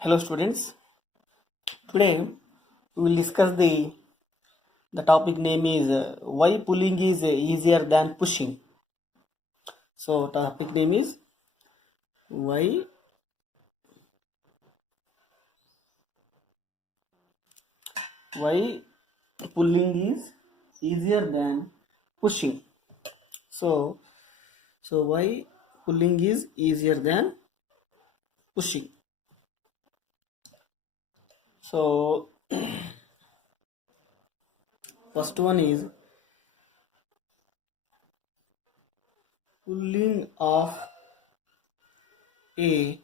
Hello students, today we will discuss the topic name is why pulling is easier than pushing. So topic name is why pulling is easier than pushing. So why pulling is easier than pushing. So first one is pulling of a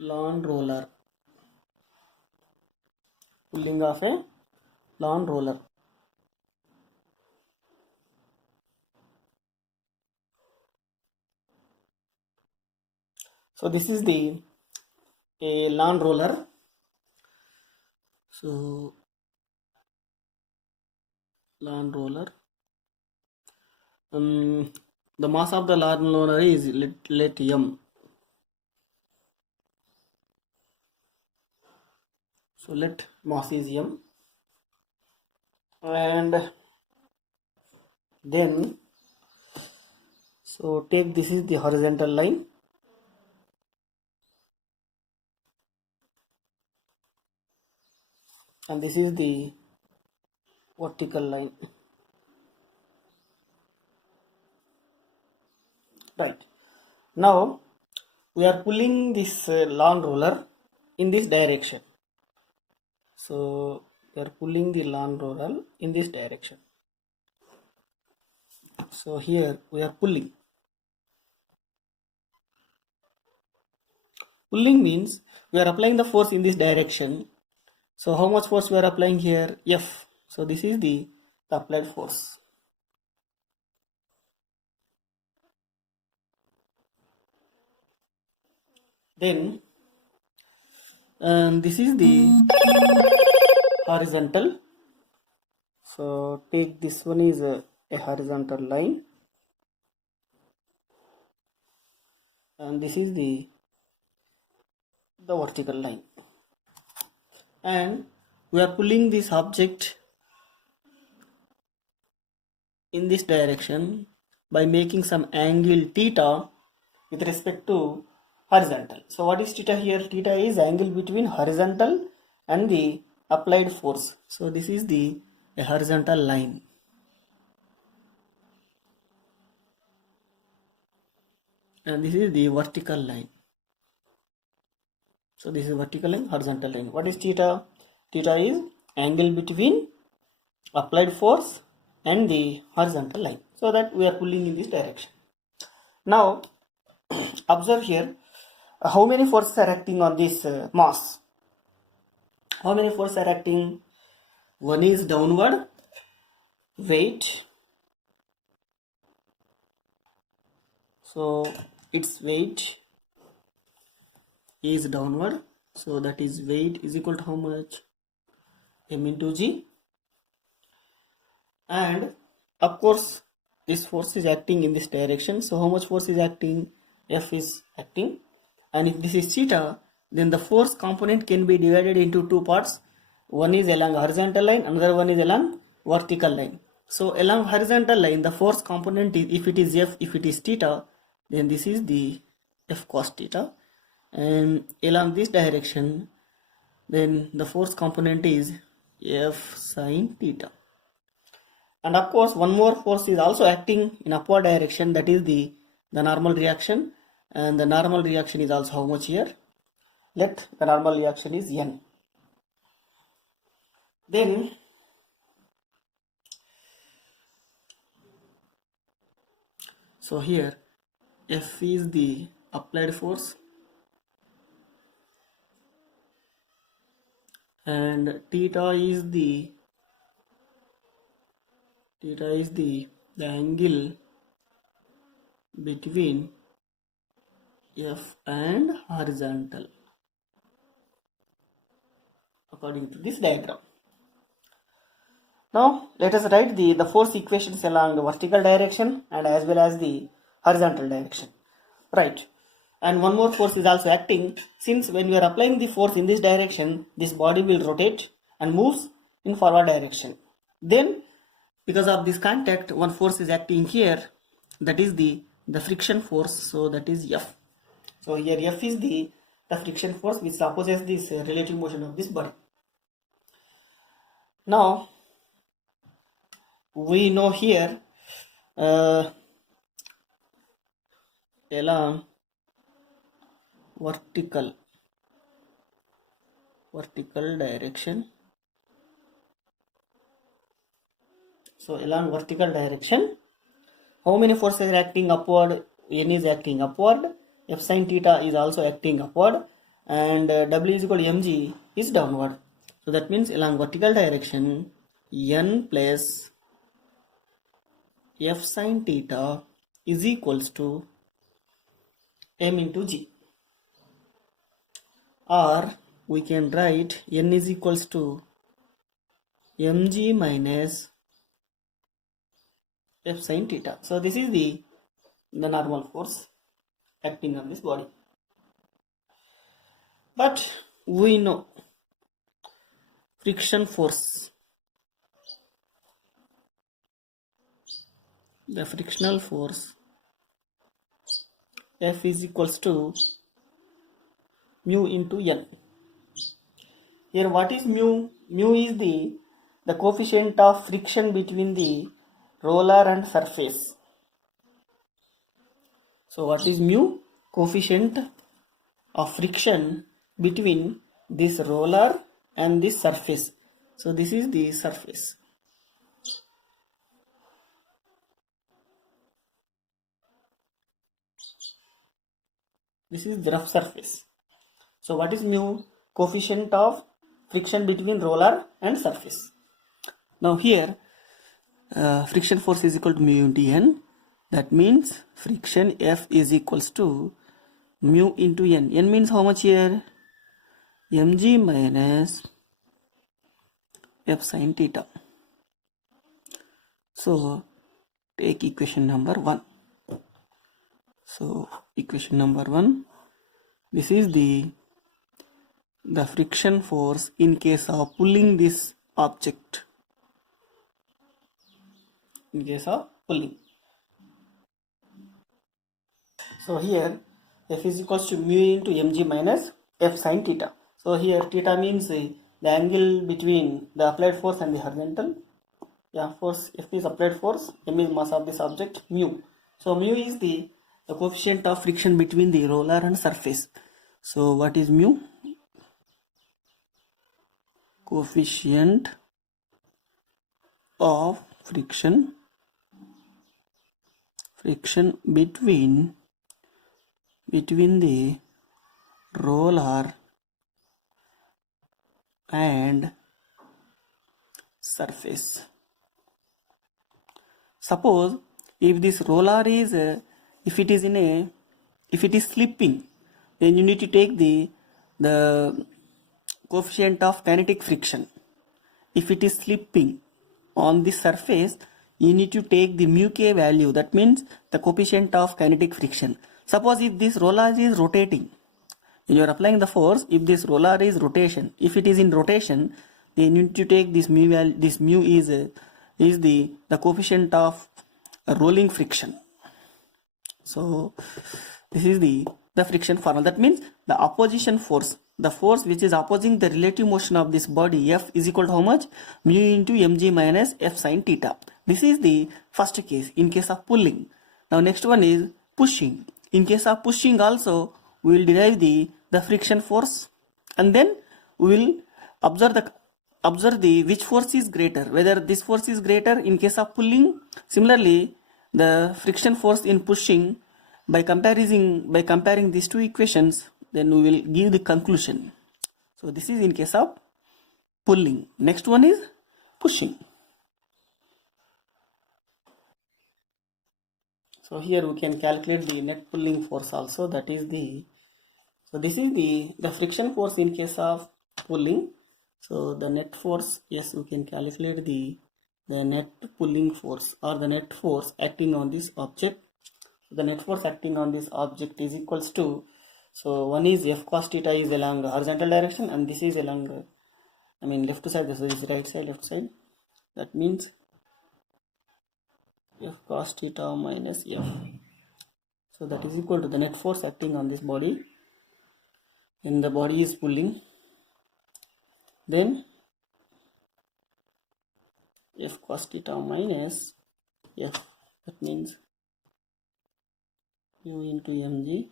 lawn roller. Pulling of a lawn roller. So this is a lawn roller. So lawn roller. The mass of the lawn roller is let m. So let mass is m, and then so take this is the horizontal line, and this is the vertical line. Right. Now we are pulling this lawn roller in this direction. So we are pulling the lawn roller in this direction. So here we are pulling. Pulling means we are applying the force in this direction. So how much force we are applying here? F. So this is the applied force. Then this is the horizontal. So take this one is a horizontal line, and this is the vertical line, and we are pulling this object in this direction by making some angle theta with respect to horizontal. So what is theta here? Theta is angle between horizontal and the applied force. So this is a horizontal line, and this is the vertical line. So this is vertical line, horizontal line. What is theta? Theta is angle between applied force and the horizontal line. So that we are pulling in this direction. Now observe here how many forces are acting on this mass. How many forces are acting? One is downward weight. So its weight is downward. So that is weight is equal to how much? M into G. And of course this force is acting in this direction. So how much force is acting? F is acting. And if this is theta, then the force component can be divided into two parts. One is along horizontal line, another one is along vertical line. So along horizontal line, the force component is, if it is F, if it is theta, then this is the F cos theta. And along this direction, then the force component is F sin theta. And of course one more force is also acting in upward direction, that is the normal reaction, and the normal reaction is also how much here? Let the normal reaction is N. Then so here F is the applied force and theta is the angle between F and horizontal according to this diagram. Now let us write the force equations along the vertical direction and as well as the horizontal direction. Right. and one more force is also acting. Since when we are applying the force in this direction, this body will rotate and moves in forward direction. Then because of this contact, one force is acting here, that is the friction force. So that is F. So here F is the friction force which opposes this relative motion of this body. Now we know here along vertical direction. So along vertical direction, how many forces are acting upward? N is acting upward, F sin theta is also acting upward, and W is equal to mg is downward. So that means along vertical direction, N plus F sin theta is equals to m into g, or we can write N is equals to mg minus F sin theta. So this is the normal force acting on this body. But we know friction force, the frictional force F is equals to mu into N. Here what is mu? Mu is the coefficient of friction between the roller and surface. So what is mu? Coefficient of friction between this roller and this surface. So this is the surface. This is the rough surface. So what is mu? Coefficient of friction between roller and surface. Now here friction force is equal to mu into N. That means friction F is equals to mu into N. N means how much here? Mg minus F sin theta. So take equation number 1. So equation number 1, this is the friction force in case of pulling this object. In case of pulling. So here F is equals to mu into mg minus F sin theta. So here theta means the angle between the applied force and the horizontal. Yeah, force F is applied force, m is mass of this object, mu. So mu is the coefficient of friction between the roller and surface. So what is mu? Coefficient of friction between the roller and surface. Suppose if this roller is if it is slipping, then you need to take the coefficient of kinetic friction. If it is slipping on the surface, you need to take the mu k value, that means the coefficient of kinetic friction. Suppose if this roller is rotating, when you are applying the force, if this roller is rotation, if it is in rotation, then you need to take this mu value. This mu is the coefficient of rolling friction. So this is the friction formula. That means the opposition force, the force which is opposing the relative motion of this body, F is equal to how much? Mu into mg minus F sin theta. This is the first case, in case of pulling. Now next one is pushing. In case of pushing also, we will derive the friction force, and then we will observe the which force is greater, whether this force is greater in case of pulling. Similarly, the friction force in pushing, by comparing these two equations, then we will give the conclusion. So this is in case of pulling. Next one is pushing. So here we can calculate the net pulling force also. That is so this is the friction force in case of pulling. So the net force, yes, we can calculate the net pulling force or the net force acting on this object. So the net force acting on this object is equals to, so one is F cos theta is along horizontal direction, and this is along, left side, so this is right side, left side. That means F cos theta minus F. So that is equal to the net force acting on this body. When the body is pulling, then F cos theta minus F. That means U into mg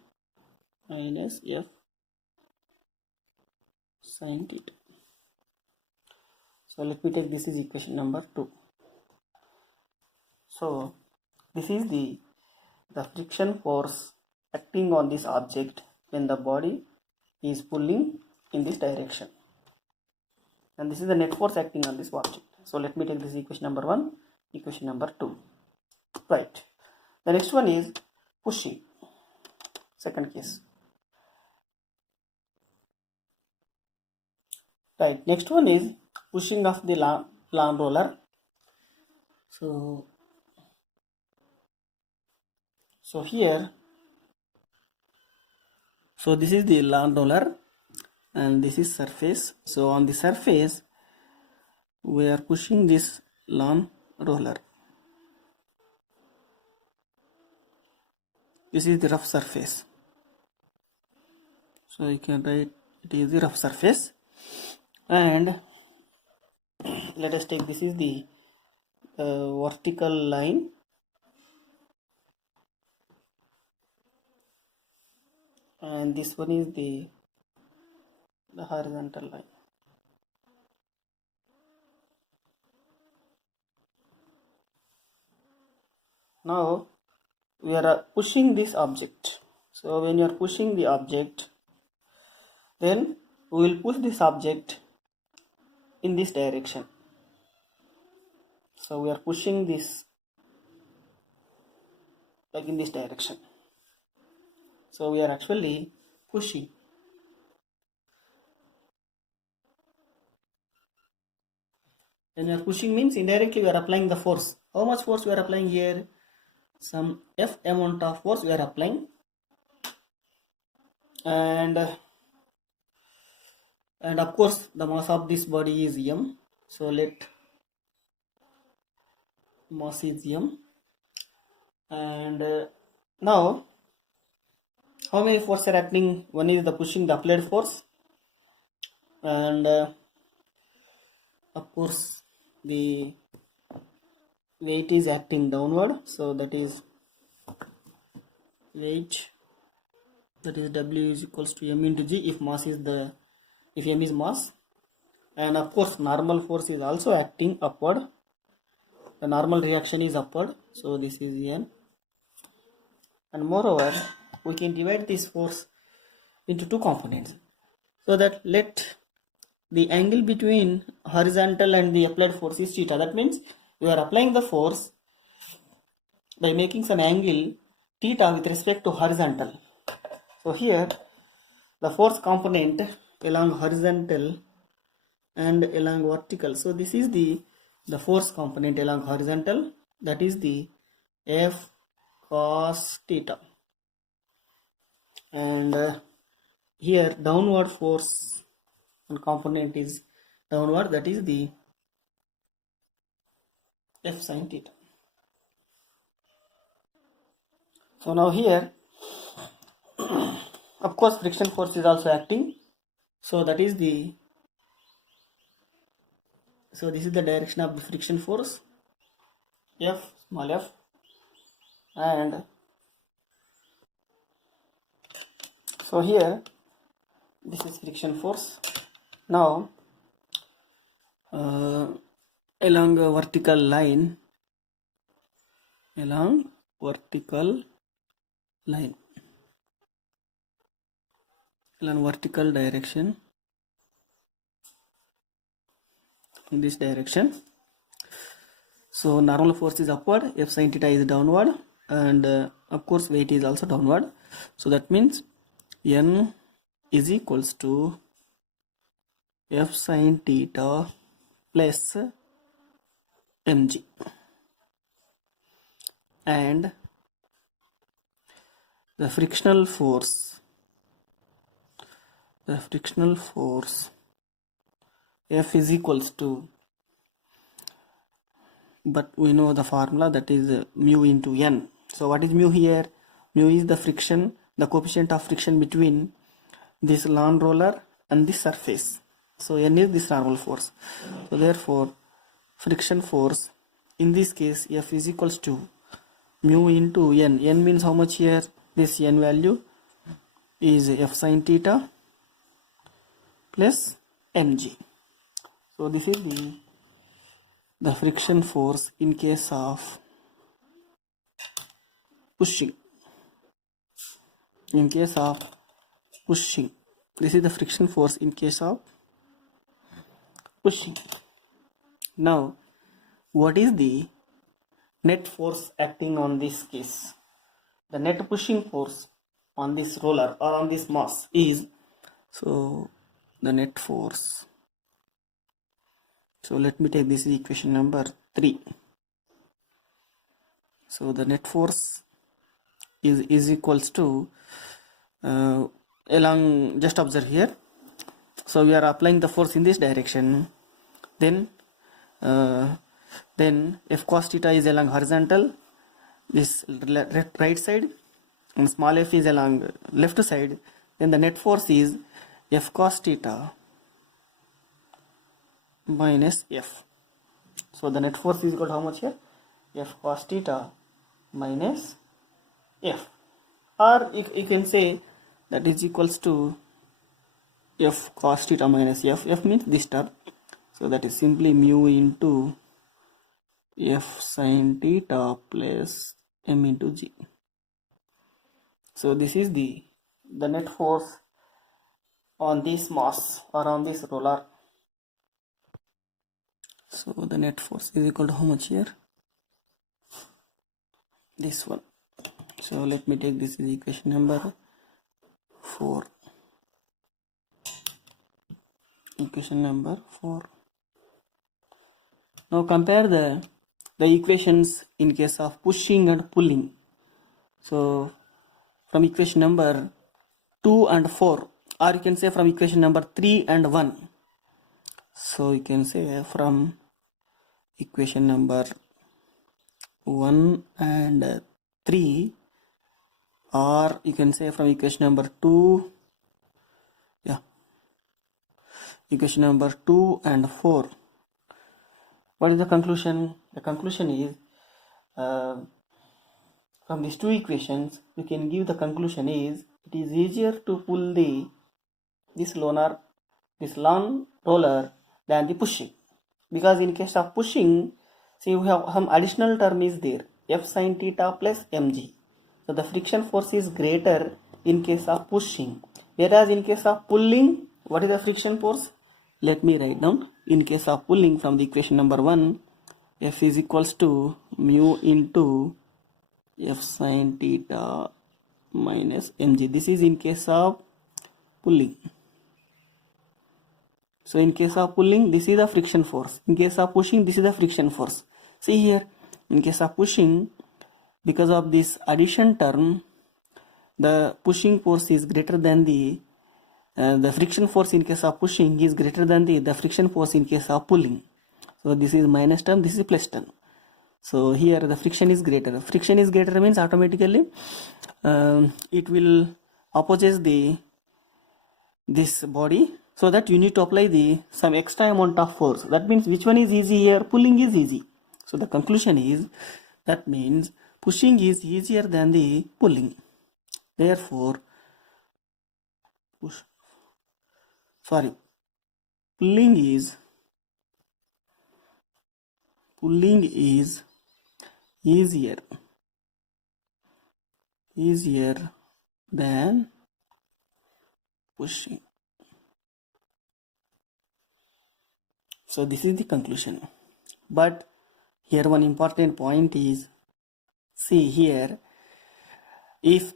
minus F sin theta. So let me take this is equation number 2. So this is the friction force acting on this object when the body is pulling in this direction, and this is the net force acting on this object. So let me take this equation number 1, equation number 2. Right. The next one is pushing. Second case. Right. Next one is pushing of the lawn roller. So here, so this is the lawn roller and this is surface. So on the surface we are pushing this lawn roller. This is the rough surface. So you can write it is the rough surface, and let us take this is the vertical line, and this one is the horizontal line. Now we are pushing this object. So when you are pushing the object, then we will push this object in this direction. So we are pushing this like in this direction. So we are actually pushing. When we are pushing means indirectly we are applying the force. How much force we are applying here? Some F amount of force we are applying, and of course the mass of this body is m. So let mass is m, and now how many forces are acting? One is the pushing, the applied force, and of course the weight is acting downward, so that is weight, that is W is equals to m into g if mass is if m is mass, and of course normal force is also acting upward. The normal reaction is upward, so this is n, and moreover we can divide this force into two components, so that let the angle between horizontal and the applied force is theta. That means we are applying the force by making some angle theta with respect to horizontal. So here the force component along horizontal and along vertical. So this is the force component along horizontal, that is the F cos theta, and here downward force and component is downward, that is the F sin theta. So now here of course friction force is also acting, so that is the, so this is the direction of the friction force, F, small f, and so here this is friction force. Now along a vertical line, along vertical direction, in this direction. So normal force is upward, F sin theta is downward, and of course weight is also downward. So that means N is equals to F sin theta plus mg, and the frictional force F is equals to, but we know the formula, that is mu into N. So what is mu here? Mu is the friction, the coefficient of friction between this lawn roller and this surface. So N is this normal force. So therefore friction force in this case F is equals to mu into N. N means how much here? This N value is F sin theta plus mg. So this is the friction force in case of pushing. In case of pushing, this is the friction force in case of pushing. Now what is the net force acting on this case? The net pushing force on this roller or on this mass is, so the net force, so let me take this is equation number 3. So the net force is equals to along, just observe here, so we are applying the force in this direction, then F cos theta is along horizontal, this right side, and small f is along left side, then the net force is F cos theta minus F. So the net force is equal to how much here? F cos theta minus F, or you can say that is equals to F cos theta minus F. F means this term, so that is simply mu into F sin theta plus m into g. So this is the net force on this mass or on this roller. So the net force is equal to how much here? This one. So let me take this is equation number 4. Equation number 4. Now compare the equations in case of pushing and pulling. So from equation number 2 and 4, or you can say from equation number 3 and 1. So you can say from equation number 1 and 3, or you can say from equation number 2, equation number 2 and 4. What is the conclusion? The conclusion is from these two equations we can give the conclusion is it is easier to pull this lawn roller than the pushing, because in case of pushing, see, we have some additional term is there, F sin theta plus mg. So the friction force is greater in case of pushing, whereas in case of pulling, what is the friction force? Let me write down. In case of pulling, from the equation number 1, F is equals to mu into F sin theta minus mg. This is in case of pulling. So in case of pulling, this is the friction force. In case of pushing, this is the friction force. See here, in case of pushing, because of this addition term, the pushing force is greater than the friction force in case of pushing is greater than the friction force in case of pulling. So this is minus term, this is plus term. So here the friction is greater. Friction is greater means automatically it will opposes this body, so that you need to apply some extra amount of force. That means which one is easy here? Pulling is easy. So the conclusion is, that means pushing is easier than the pulling. Therefore pulling is easier than pushing. So this is the conclusion. But here one important point is, see here, if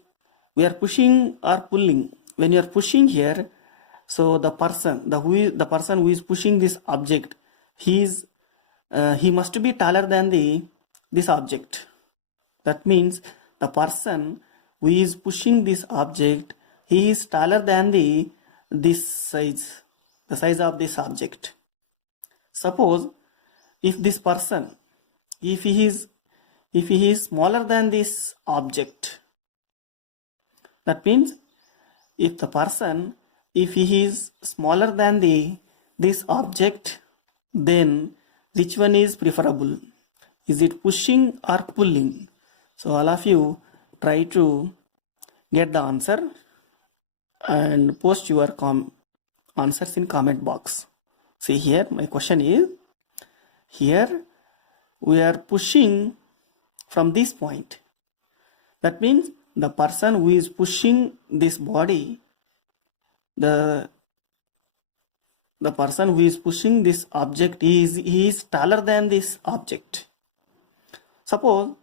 we are pushing or pulling, when you are pushing here, so the person who is pushing this object, he must be taller than this object. That means the person who is pushing this object, he is taller than this size, the size of this object. Suppose if this person, if he is smaller than this object, that means if the person, if he is smaller than this object, then which one is preferable? Is it pushing or pulling? So all of you try to get the answer and post your answers in comment box. See here, my question is, here we are pushing from this point. That means the person who is pushing this body, the person who is pushing this object he is taller than this object. Suppose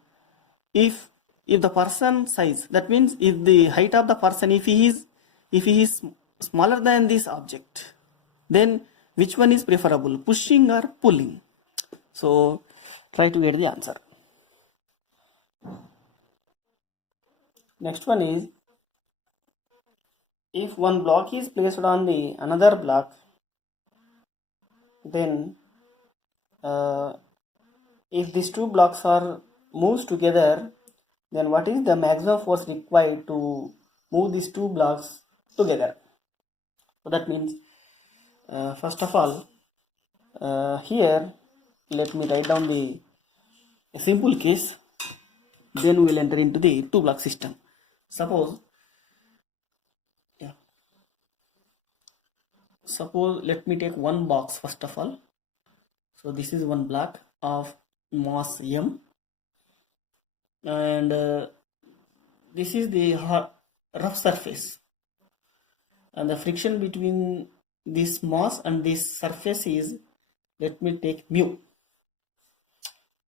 if the person size, that means if the height of the person, if he is smaller than this object, then which one is preferable, pushing or pulling? So try to get the answer. Next one is, if one block is placed on the another block, then if these two blocks are moves together, then what is the maximum force required to move these two blocks together? So that means first of all, here let me write down a simple case, then we will enter into the two block system. Suppose let me take one box first of all. So this is one block of mass m, and this is the rough surface, and the friction between this mass and this surface is, let me take mu.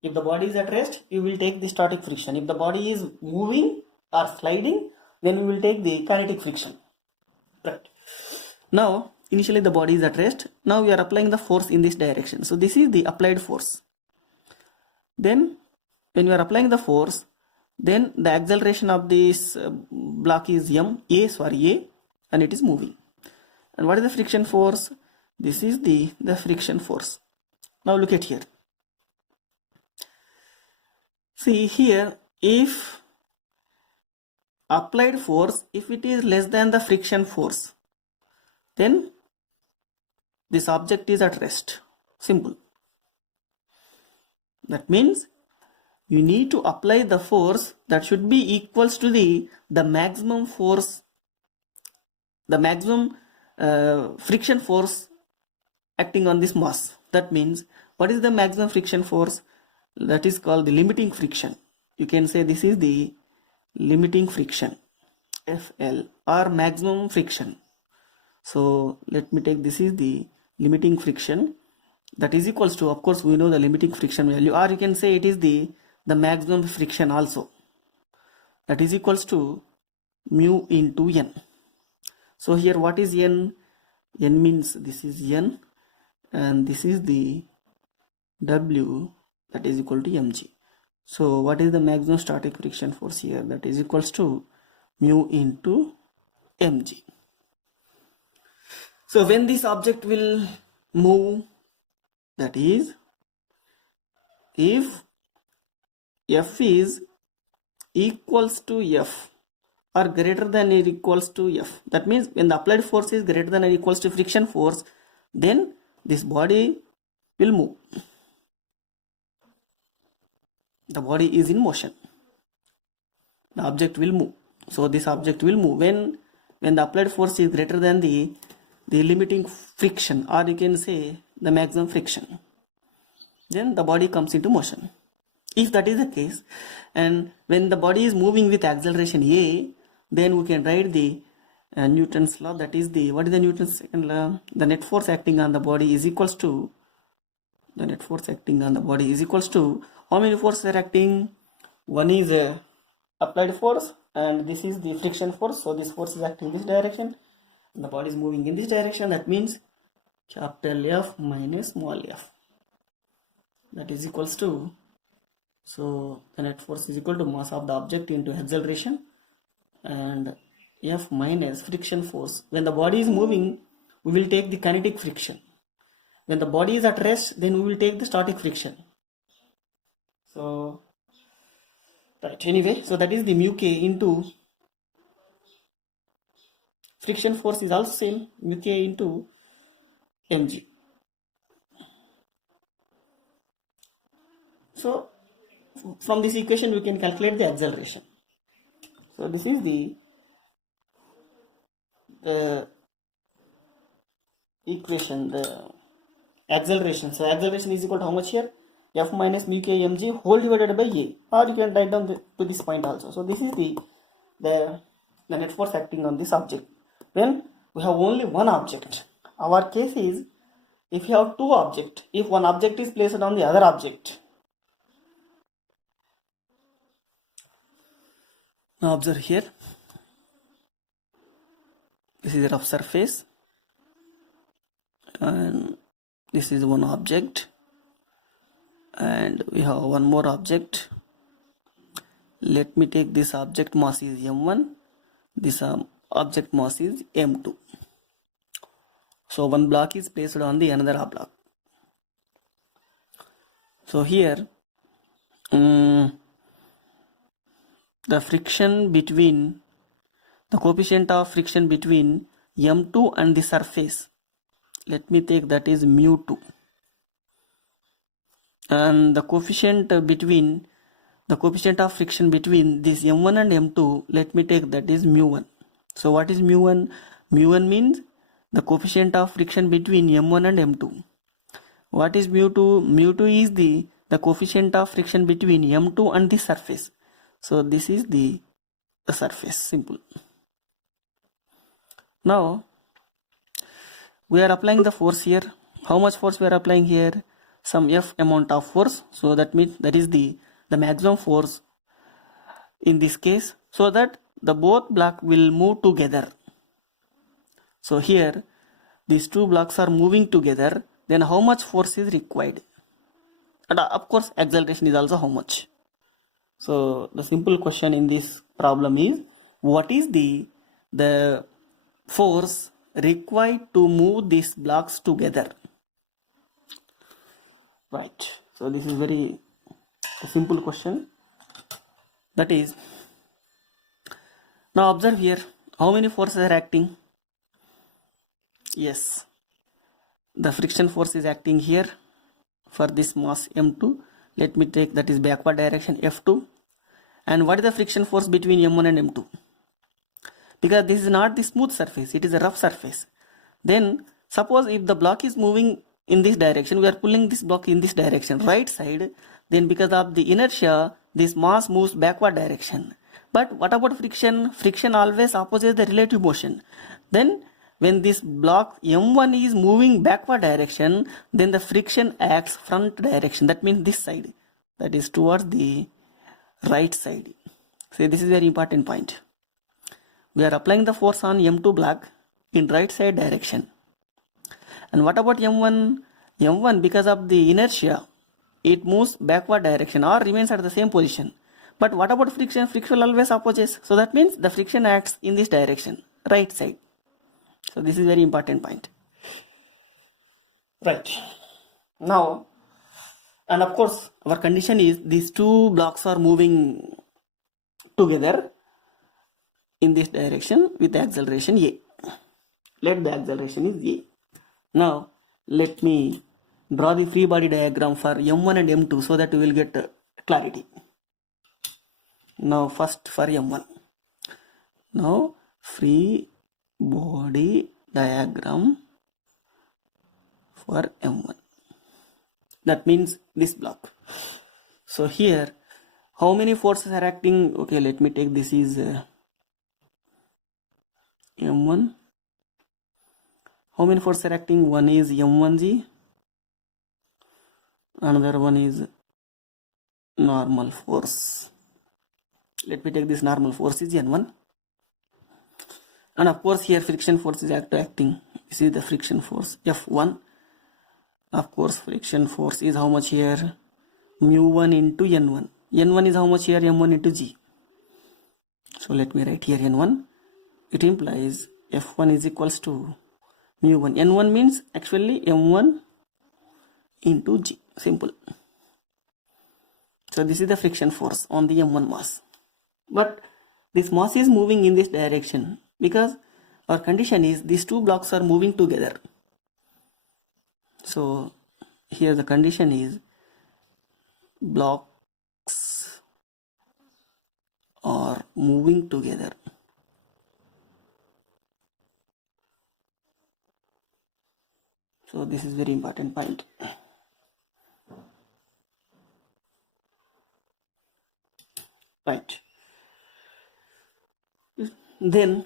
If the body is at rest, you will take the static friction. If the body is moving or sliding, then we will take the kinetic friction. Right. Now initially the body is at rest. Now we are applying the force in this direction. So this is the applied force. Then when you are applying the force, then the acceleration of this block is a, and it is moving. And what is the friction force? This is the friction force. Now look at here. See here, if applied force, if it is less than the friction force, then this object is at rest. Simple. That means you need to apply the force that should be equals to the maximum force, the maximum friction force acting on this mass. That means what is the maximum friction force? That is called the limiting friction. You can say this is the limiting friction, FL, or maximum friction. So let me take, this is the limiting friction, that is equals to, of course we know the limiting friction value, or you can say it is the maximum friction also, that is equals to mu into n. So here what is n? N means this is n, and this is the W, that is equal to mg. So what is the maximum static friction force here? That is equals to mu into mg. So when this object will move, that is, if F is equals to F or greater than or equals to F, that means when the applied force is greater than or equals to friction force, then this body will move. The body is in motion. The object will move. So this object will move when the applied force is greater than the limiting friction, or you can say the maximum friction. Then the body comes into motion. If that is the case, and when the body is moving with acceleration a, then we can write the Newton's law. That is the, what is the Newton's second law? The net force acting on the body is equals to, the net force acting on the body is equals to, how many forces are acting? One is a applied force, and this is the friction force. So this force is acting in this direction, and the body is moving in this direction. That means capital F minus small f, that is equals to, so the net force is equal to mass of the object into acceleration. and F minus friction force. When the body is moving, we will take the kinetic friction. When the body is at rest, then we will take the static friction. So, right, anyway, so that is the mu k into friction force is also same, mu k into mg. So, from this equation we can calculate the acceleration. So, this is the equation, the acceleration. So, acceleration is equal to how much here? F minus mu k mg whole divided by a, or you can write down to this point also. So, this is the net force acting on this object. When we have only one object, our case is if you have two objects, if one object is placed on the other object. Now observe here, this is a rough surface and this is one object, and we have one more object. Let me take this object mass is m1, this object mass is m2. So one block is placed on the another block. So here the friction between, the coefficient of friction between m2 and the surface, let me take that is mu2, and the coefficient of friction between this m1 and m2, let me take that is mu1. So what is mu1? Mu1 means the coefficient of friction between m1 and m2. What is mu2? Mu2 is the coefficient of friction between m2 and the surface. So this is the surface, simple. Now we are applying the force here. How much force we are applying here? Some F amount of force. So that means that is the maximum force in this case, so that the both block will move together. So here these two blocks are moving together, then how much force is required? And of course acceleration is also how much. So the simple question in this problem is, what is the force required to move these blocks together? Right. So this is very simple question. That is, now observe here, how many forces are acting? Yes, the friction force is acting here for this mass m2. Let me take that is backward direction f2. And what is the friction force between m1 and m2? Because this is not the smooth surface, it is a rough surface. Then suppose if the block is moving in this direction, we are pulling this block in this direction, right side, then because of the inertia, this mass moves backward direction. But what about friction? Friction always opposes the relative motion. Then when this block m1 is moving backward direction, then the friction acts front direction. That means this side, that is towards the right side. So this is very important point. We are applying the force on m2 block in right side direction. And what about m1? M1, because of the inertia, it moves backward direction or remains at the same position. But what about friction? Friction always opposes. So that means the friction acts in this direction, right side. So this is very important point. Right. Now, and of course our condition is these two blocks are moving together in this direction with the acceleration a. Let the acceleration is a. Now let me draw the free body diagram for m1 and m2 so that we will get clarity. Now first for m1. Now free body diagram for m1. That means this block. So here how many forces are acting? Okay, let me take this is m1. How many forces are acting? One is m1g, another one is normal force. Let me take this normal force is n1, and of course here friction force is acting. This is the friction force F1. Of course friction force is how much here? Mu1 into n1. N1 is how much here? M1 into g. So let me write here N1. It implies F1 is equals to mu1. N1 means actually M1 into G. Simple. So this is the friction force on the M1 mass. But this mass is moving in this direction because our condition is these two blocks are moving together. So here the condition is blocks are moving together. So this is very important point. Right. Then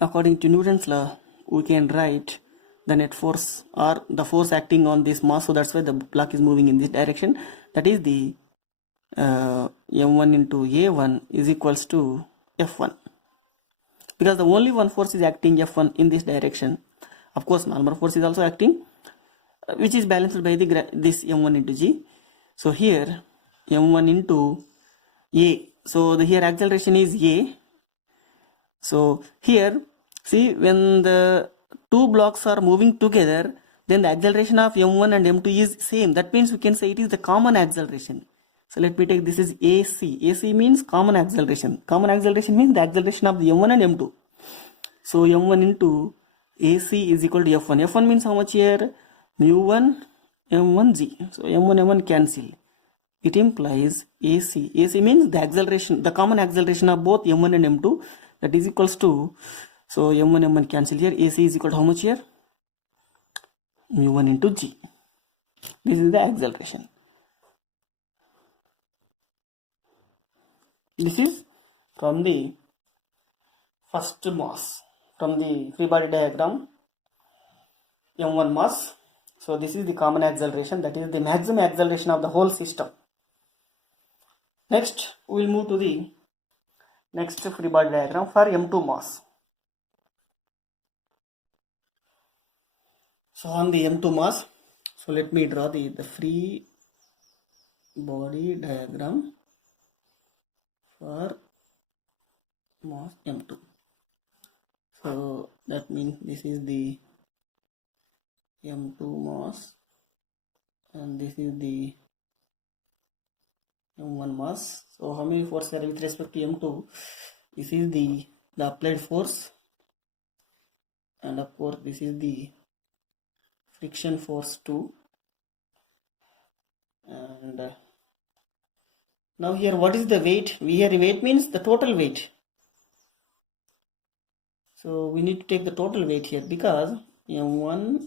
according to Newton's law, we can write the net force or the force acting on this mass. So that's why the block is moving in this direction. That is the M1 into A1 is equals to F1. Because the only one force is acting F1 in this direction. Of course, normal force is also acting, which is balanced by this M1 into G. So here M1 into A. So the here acceleration is A. So here see, when the two blocks are moving together, then the acceleration of M1 and M2 is same. That means we can say it is the common acceleration. So let me take this is AC. AC means common acceleration. Common acceleration means the acceleration of the M1 and M2. So M1 into AC is equal to F1. F1 means how much here? Mu1 M1G. So M1 M1 cancel. It implies AC. AC means the acceleration, the common acceleration of both M1 and M2, that is equals to, so M1 M1 cancel here. AC is equal to how much here? Mu1 into G. This is the acceleration. This is from the first mass, from the free body diagram, M1 mass. So this is the common acceleration, that is the maximum acceleration of the whole system. Next, we will move to the next free body diagram for M2 mass. So on the M2 mass, so let me draw the free body diagram for mass M2. So that means this is the M2 mass and this is the M1 mass. So how many forces are with respect to M2? This is the applied force, and of course this is the friction force too. And now here what is the weight? Here weight means the total weight. So we need to take the total weight here because M1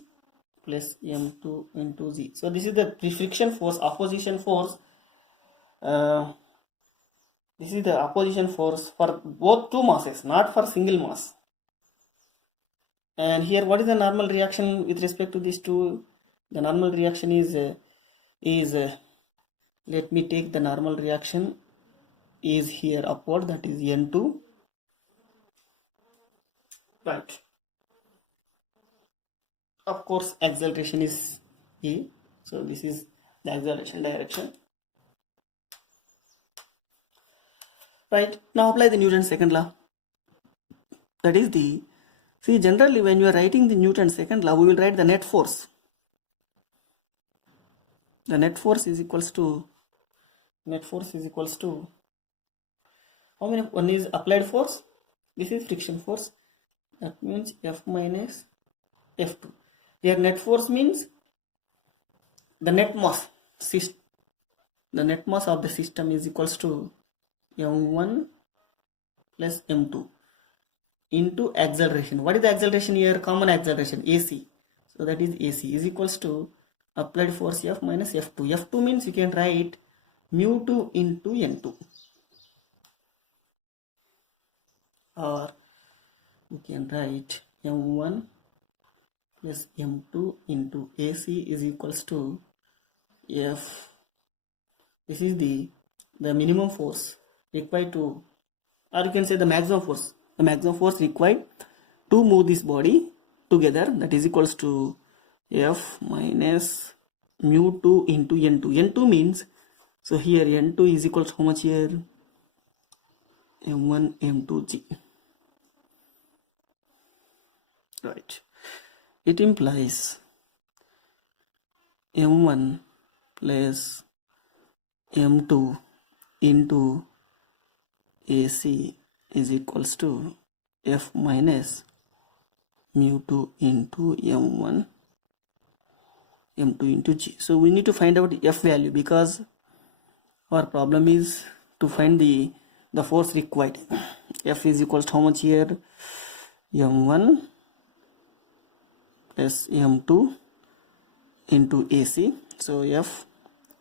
plus M2 into Z. So this is the friction force, opposition force. This is the opposition force for both two masses, not for single mass. And here what is the normal reaction with respect to these two? The normal reaction is let me take the normal reaction is here upward, that is N2. Right. Of course acceleration is A. So this is the acceleration direction. Right. Now apply the Newton's second law. That is the, see, generally when you are writing the Newton's second law, we will write the net force. The net force is equals to how many? One is applied force, this is friction force, that means F minus F2. Here net force means the net mass of the system is equals to M1 plus M2 into acceleration. What is the acceleration here? Common acceleration, AC. So that is AC is equals to applied force F minus F2. F2 means you can write mu2 into N2, or you can write M1 plus M2 into AC is equals to F. This is the minimum force required to, or you can say the maximum force required to move this body together, that is equals to F minus mu2 into N2. N2 means, so here N2 is equal to how much here? m1 m2 g. Right, it implies m1 plus m2 into AC is equals to F minus mu2 into m1 m2 into g. So we need to find out F value because our problem is to find the force required. F is equals to how much here? m1 plus m2 into AC. So F,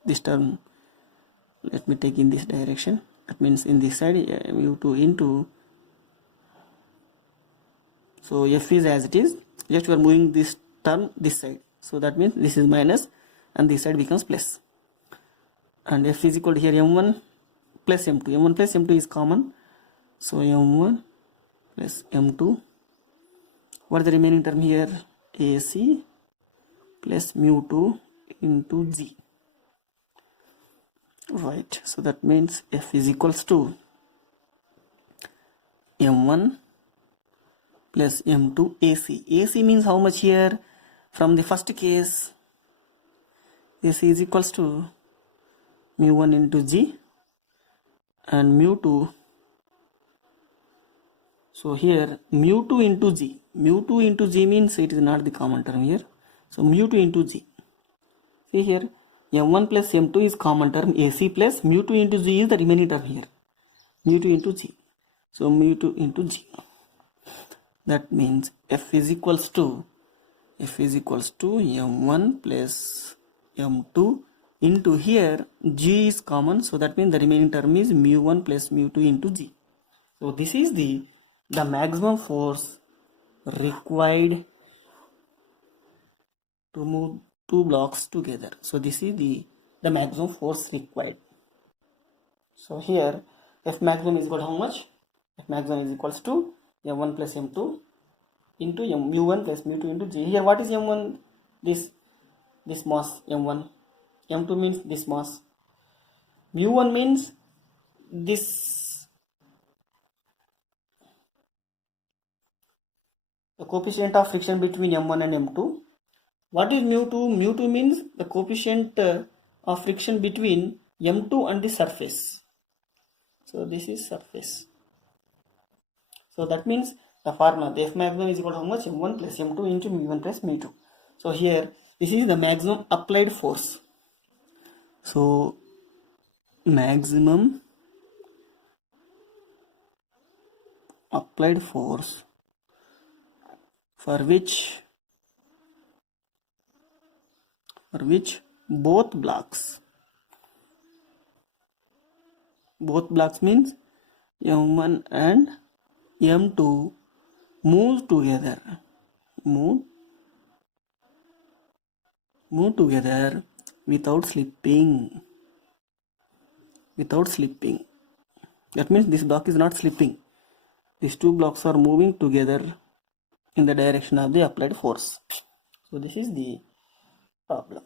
this term, let me take in this direction. That means in this side mu2 into, so F is as it is, just we are moving this term this side. So that means this is minus and this side becomes plus. And F is equal to here m1 plus m2. m1 plus m2 is common. So m1 plus m2. What is the remaining term here? AC plus mu2 into g. Right, so that means F is equals to m1 plus m2 AC. AC means how much here? From the first case, AC is equals to mu1 into g and mu2. So here mu2 into g. mu2 into g means it is not the common term here. So mu2 into g. See here, m1 plus m2 is common term AC plus mu2 into g is the remaining term here. mu2 into g. So mu2 into g. That means F is equals to m1 plus m2 into here g is common. So that means the remaining term is mu1 plus mu2 into g. So this is the maximum force required to move two blocks together. So this is the maximum force required. So here F maximum is equal to how much? F maximum is equals to m1 plus m2 into mu1 plus mu2 into g. Here what is m1? This mass m1. m2 means this mass. mu1 means this, the coefficient of friction between m1 and m2. What is mu2? mu2 means the coefficient of friction between m2 and the surface. So this is surface. So that means the formula, the F maximum is equal to how much? m1 plus m2 into mu1 plus mu2. So here this is the maximum applied force. So maximum applied force for which both blocks means m1 and m2 move together without slipping. That means this block is not slipping. These two blocks are moving together in the direction of the applied force. So this is the problem.